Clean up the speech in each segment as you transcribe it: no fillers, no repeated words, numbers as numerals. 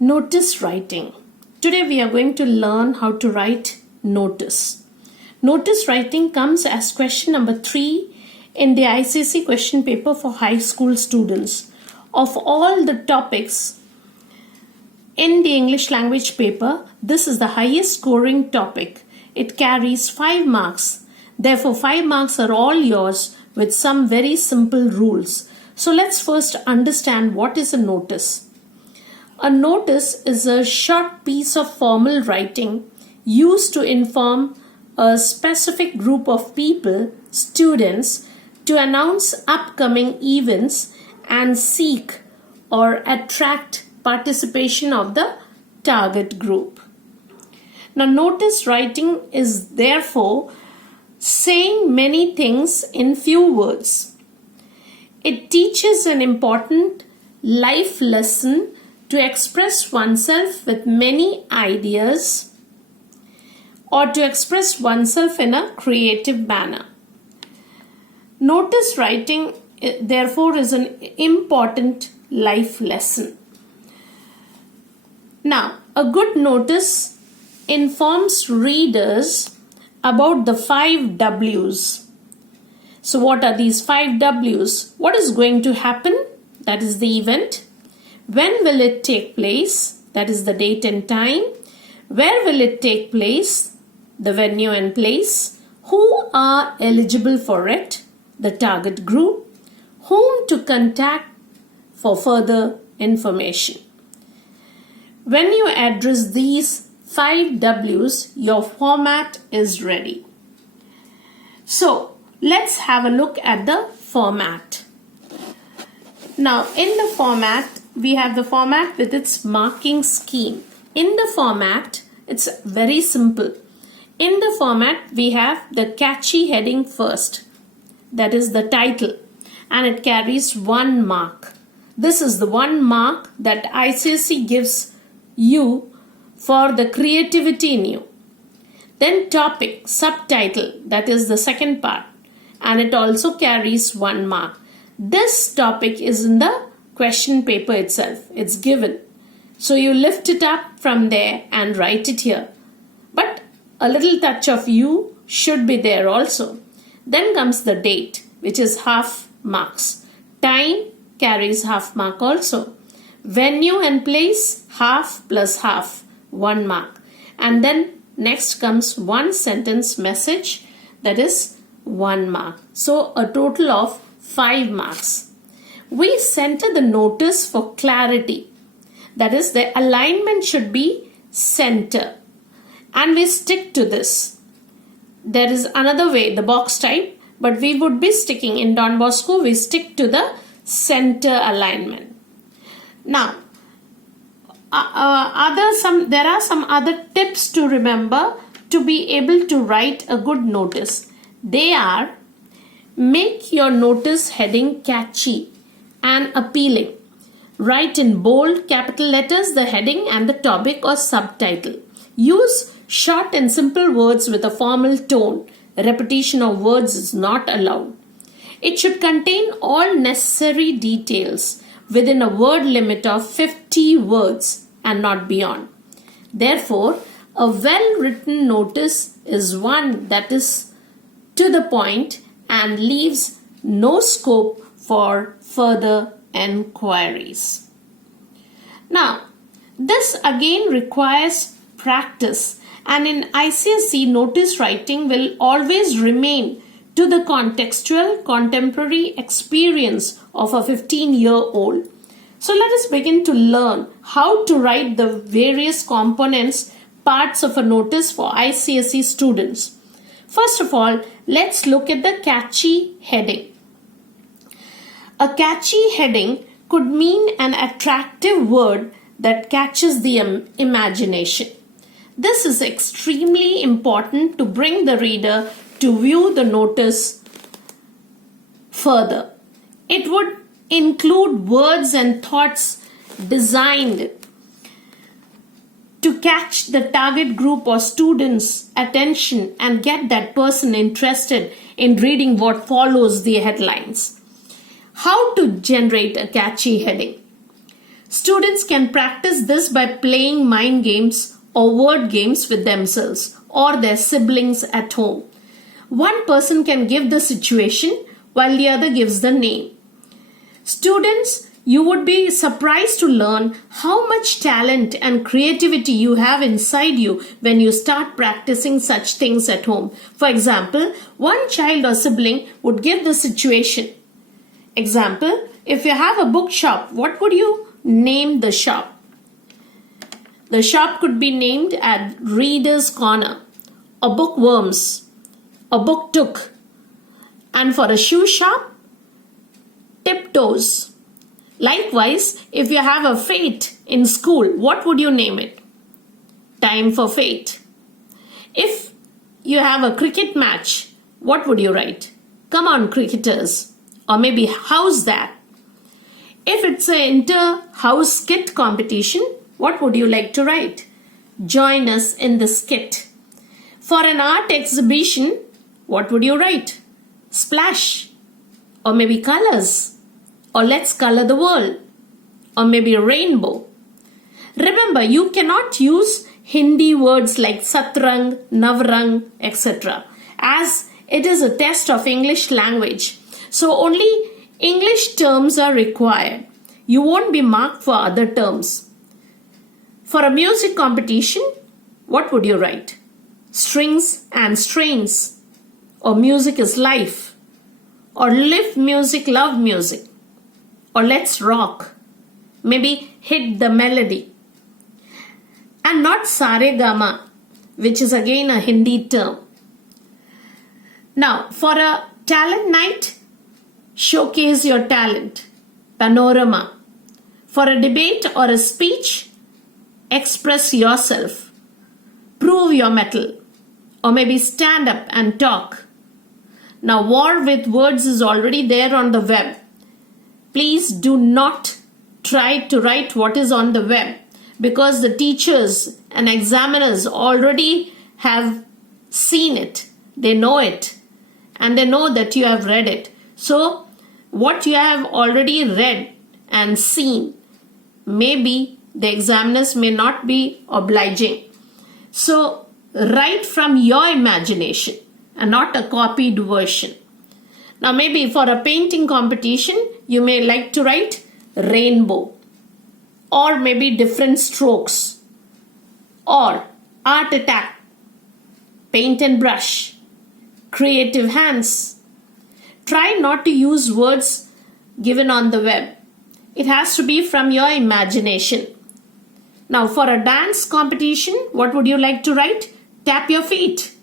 Notice writing. Today we are going to learn how to write notice. Notice writing comes as question number 3 in the ICSE question paper for high school students. Of all the topics in the English language paper, this is the highest scoring topic. It carries 5 marks. Therefore, 5 marks are all yours with some very simple rules. So let's first understand what is a notice. A notice is a short piece of formal writing used to inform a specific group of people, students, to announce upcoming events and seek or attract participation of the target group. Now, notice writing is therefore saying many things in few words. It teaches an important life lesson to express oneself with many ideas or to express oneself in a creative manner. Notice writing, therefore, is an important life lesson. Now, a good notice informs readers about the 5 W's. So, what are these 5 W's? What is going to happen? That is the event. When will it take place? That is the date and time. Where will it take place? The venue and place. Who are eligible for it? The target group. Whom to contact for further information. When you address these 5 W's, your format is ready. So, let's have a look at the format. Now, in the format, we have the format with its marking scheme. In the format, it's very simple. In the format, we have the catchy heading first. That is the title. And it carries 1 mark. This is the 1 mark that ICSE gives you for the creativity in you. Then topic, subtitle, that is the second part. And it also carries 1 mark. This topic is in the question paper itself. It's given. So you lift it up from there and write it here. But a little touch of you should be there also. Then comes the date, which is half marks. Time carries half mark also. Venue and place, half plus half, 1 mark. And then next comes 1 sentence message, that is 1 mark. So a total of 5 marks. We center the notice for clarity. That is, the alignment should be center. And we stick to this. There is another way, the box type, but we would be sticking in Don Bosco, we stick to the center alignment. Now, there are some other tips to remember to be able to write a good notice. They are: make your notice heading catchy and appealing. Write in bold capital letters the heading and the topic or subtitle. Use short and simple words with a formal tone. Repetition of words is not allowed. It should contain all necessary details within a word limit of 50 words and not beyond. Therefore, a well-written notice is one that is to the point and leaves no scope for further enquiries. Now, this again requires practice, and in ICSE, notice writing will always remain to the contextual contemporary experience of a 15-year-old. So let us begin to learn how to write the various components, parts of a notice for ICSE students. First of all, let's look at the catchy heading. A catchy heading could mean an attractive word that catches the imagination. This is extremely important to bring the reader to view the notice further. It would include words and thoughts designed to catch the target group or students' attention and get that person interested in reading what follows the headlines. How to generate a catchy heading? Students can practice this by playing mind games or word games with themselves or their siblings at home. One person can give the situation while the other gives the name. Students, you would be surprised to learn how much talent and creativity you have inside you when you start practicing such things at home. For example, one child or sibling would give the situation. Example, if you have a bookshop, what would you name the shop? The shop could be named as Reader's Corner, or Bookworms, or Book Took. And for a shoe shop, Tiptoes. Likewise, if you have a fete in school, what would you name it? Time for fete. If you have a cricket match, what would you write? Come on, cricketers. Or maybe how's that? If it's an inter-house skit competition, what would you like to write? Join us in the skit. For an art exhibition, what would you write? Splash. Or maybe colors. Or let's color the world. Or maybe a rainbow. Remember, you cannot use Hindi words like satrang, navrang, etc. as it is a test of English language. So only English terms are required. You won't be marked for other terms. For a music competition, what would you write? Strings and strains. Or music is life. Or live music, love music. Or let's rock. Maybe hit the melody. And not sare gama, which is again a Hindi term. Now, for a talent night, showcase your talent. Panorama. For a debate or a speech, express yourself. Prove your mettle. Or maybe stand up and talk. Now, war with words is already there on the web. Please do not try to write what is on the web, because the teachers and examiners already have seen it. They know it. And they know that you have read it. So, what you have already read and seen, maybe the examiners may not be obliging. So, write from your imagination and not a copied version. Now, maybe for a painting competition, you may like to write rainbow, or maybe different strokes, or art attack, paint and brush, creative hands. Try not to use words given on the web. It has to be from your imagination. Now, for a dance competition, what would you like to write? Tap your feet.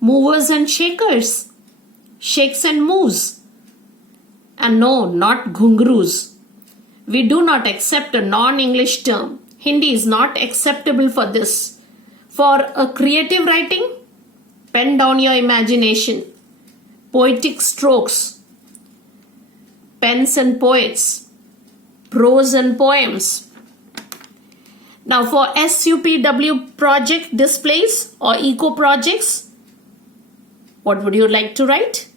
Movers and shakers. Shakes and moves. And no, not ghungroos. We do not accept a non-English term. Hindi is not acceptable for this. For a creative writing, pen down your imagination. Poetic strokes. Pens and poets. Prose and poems. Now for SUPW project displays or eco projects, what would you like to write?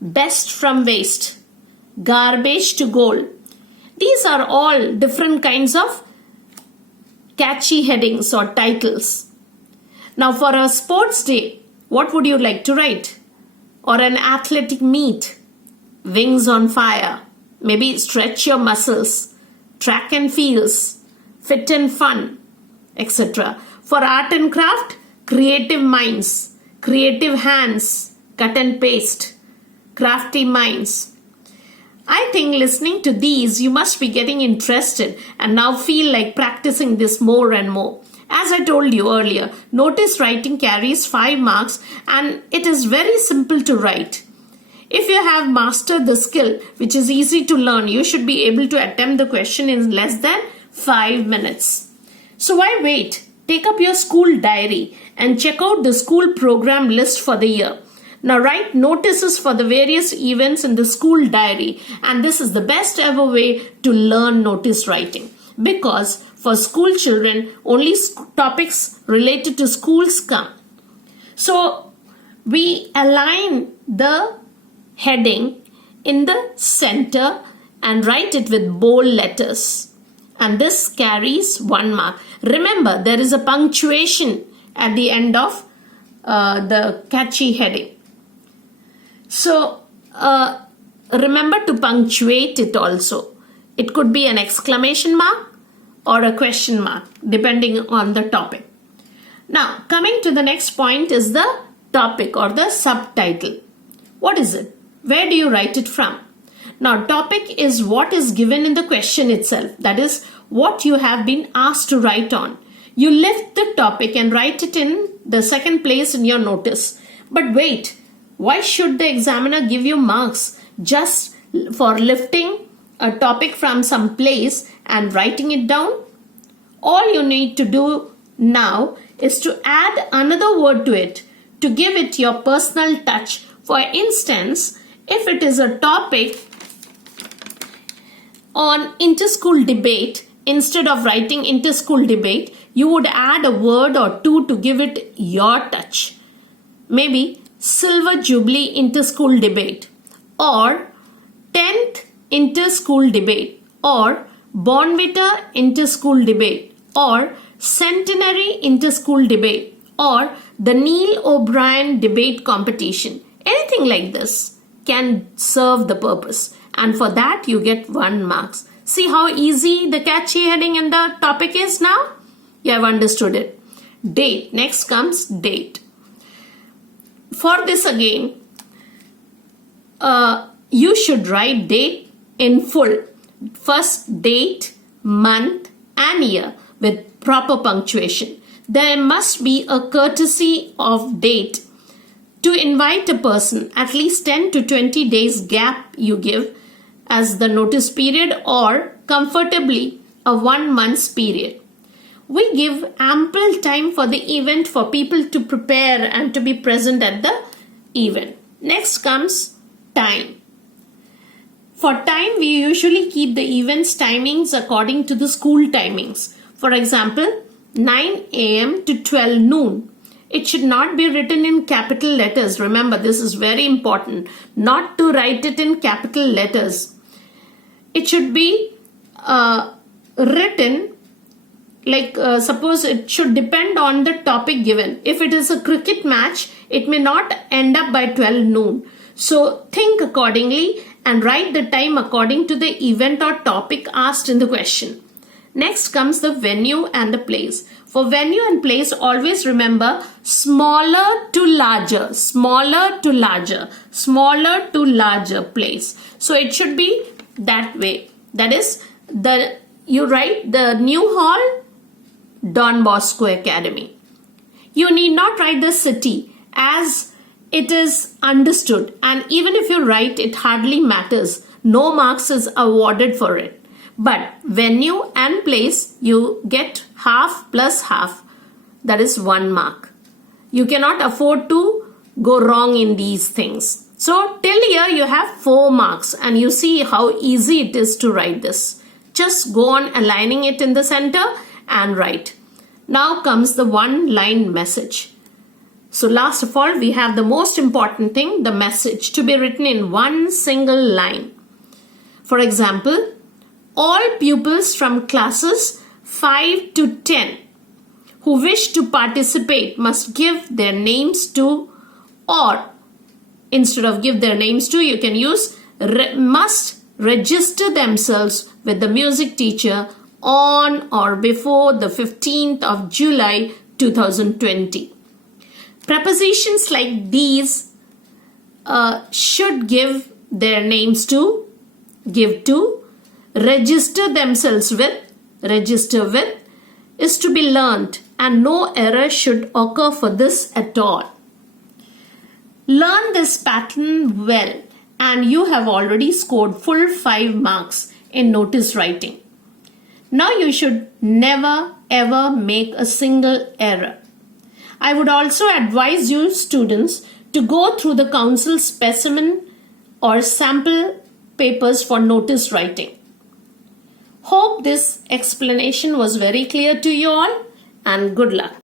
Best from waste. Garbage to gold. These are all different kinds of catchy headings or titles. Now for a sports day, what would you like to write? Or an athletic meet? Wings on fire. Maybe stretch your muscles. Track and fields. Fit and fun, etc. For art and craft, creative minds. Creative hands. Cut and paste. Crafty minds. I think listening to these, you must be getting interested and now feel like practicing this more and more. As I told you earlier, notice writing carries 5 marks and it is very simple to write. If you have mastered the skill, which is easy to learn, you should be able to attempt the question in less than 5 minutes. So why wait? Take up your school diary and check out the school program list for the year. Now write notices for the various events in the school diary, and this is the best ever way to learn notice writing, because for school children only topics related to schools come. So we align the heading in the center and write it with bold letters. and this carries 1 mark. Remember, there is a punctuation at the end of the catchy heading. So remember to punctuate it also. It could be an exclamation mark or a question mark depending on the topic. Now coming to the next point is the topic or the subtitle. What is it? Where do you write it from? Now topic is what is given in the question itself. That is what you have been asked to write on. You lift the topic and write it in the second place in your notice. But wait, why should the examiner give you marks just for lifting a topic from some place and writing it down? All you need to do now is to add another word to it to give it your personal touch. For instance, if it is a topic on inter-school debate, instead of writing inter-school debate, you would add a word or two to give it your touch. Maybe Silver Jubilee inter-school debate, or 10th inter-school debate, or Bonvita inter-school debate, or Centenary inter-school debate, or the Neil O'Brien debate competition. Anything like this can serve the purpose, and for that you get 1 mark. See how easy the catchy heading and the topic is now? You have understood it. Date. Next comes date. For this again, you should write date in full. First date, month and year with proper punctuation. There must be a courtesy of date. To invite a person, at least 10 to 20 days gap you give as the notice period, or comfortably a 1 month period. We give ample time for the event for people to prepare and to be present at the event. Next comes time. For time, we usually keep the event's timings according to the school timings. For example, 9 a.m. to 12 noon. It should not be written in capital letters. Remember, this is very important. Not to write it in capital letters. It should be written like suppose it should depend on the topic given. If it is a cricket match, it may not end up by 12 noon. So think accordingly and write the time according to the event or topic asked in the question. Next comes the venue and the place. For venue and place, always remember smaller to larger, smaller to larger, smaller to larger place. So it should be that way. That is, you write the new hall, Don Bosco Academy. You need not write the city as it is understood, and even if you write, it hardly matters. No marks is awarded for it. But venue and place, you get half plus half. That is 1 mark. You cannot afford to go wrong in these things. So till here you have 4 marks, and you see how easy it is to write this. Just go on aligning it in the center and write. Now comes the 1-line message. So last of all, we have the most important thing, the message, to be written in 1 single line. For example, all pupils from classes 5 to 10 who wish to participate must give their names to, or instead of give their names to, you can use must register themselves with the music teacher on or before the 15th of July 2020. Prepositions like these should give their names to, give to, register themselves with, register with, is to be learnt, and no error should occur for this at all. Learn this pattern well, and you have already scored full 5 marks in notice writing. Now you should never ever make a single error. I would also advise you students to go through the council specimen or sample papers for notice writing. Hope this explanation was very clear to you all, and good luck.